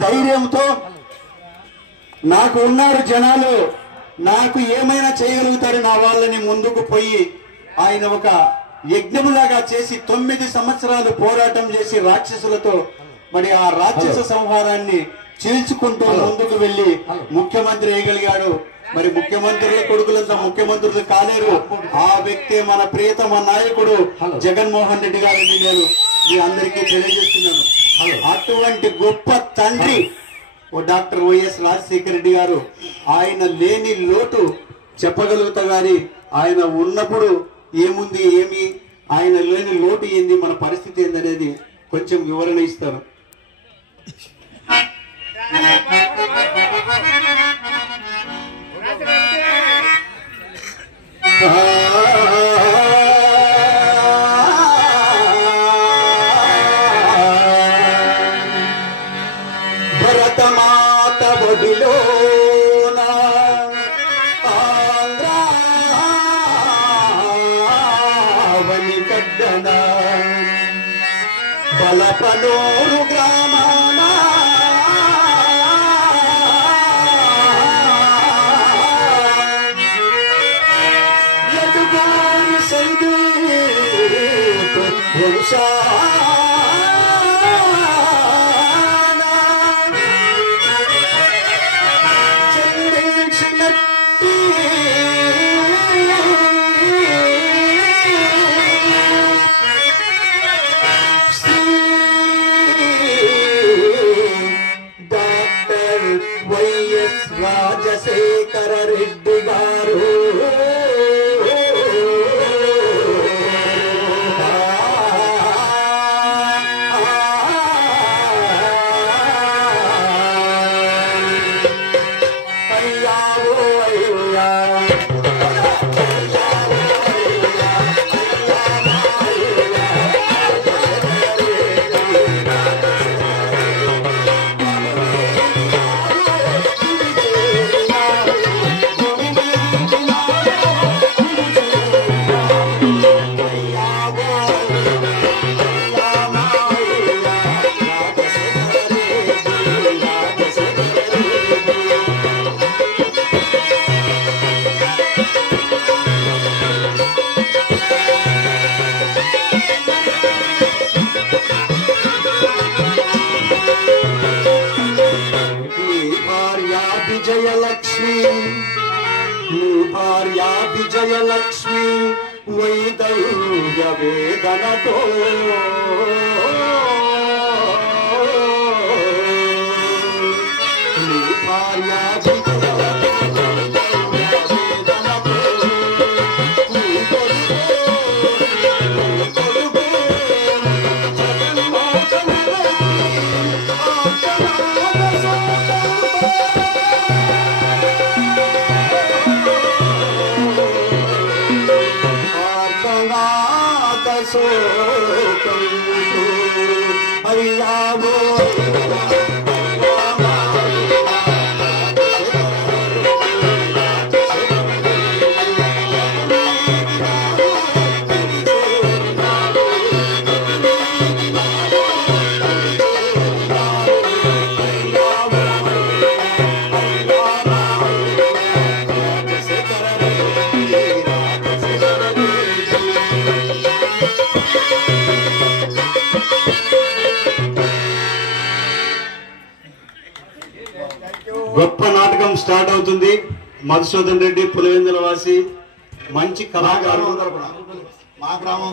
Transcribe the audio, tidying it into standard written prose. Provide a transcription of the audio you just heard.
ధైర్యంతో నాకు ఉన్నారు జనాలు, నాకు ఏమైనా చేయగలుగుతారు నా వాళ్ళని ముందుకు పోయి ఆయన ఒక యజ్ఞములాగా చేసి 9 సంవత్సరాలు పోరాటం చేసి రాక్షసులతో మరి ఆ రాక్షస సంహారాన్ని చీల్చుకుంటూ ముందుకు వెళ్లి ముఖ్యమంత్రి అయ్యగలిగాడు. మరి ముఖ్యమంత్రుల కొడుకులంతా ముఖ్యమంత్రులు కాలేరు. ఆ వ్యక్తే మన ప్రియతమ నాయకుడు జగన్మోహన్ రెడ్డి గారిని నేను మీ అందరికీ తెలియజేస్తున్నాను. అటువంటి గొప్ప తండ్రి డాక్టర్ వైఎస్ రాజశేఖర రెడ్డి గారు. ఆయన లేని లోటు చెప్పగలుగుతా గాని ఆయన ఉన్నప్పుడు ఏముంది, ఏమి, ఆయన లేని లోటు ఏంది, మన పరిస్థితి ఏందనేది కొంచెం వివరణ ఇస్తారు. భరతమాత ఒడిలోన ఆంధ్రావని గడ్డన బలపనూరు గ్రామాన ఎదుగోని సంగీత వంశా వైఎస్ రాజశేఖర రెడ్డి గారు విజయలక్ష్మి, నీ భార్య విజయలక్ష్మి వైదవ్య వేదనతో నీ భార్య గొప్ప నాటకం స్టార్ట్ అవుతుంది. మధుసూదన్ రెడ్డి పులివెందుల వాసి, మంచి కళాకారుడు. మా గ్రామం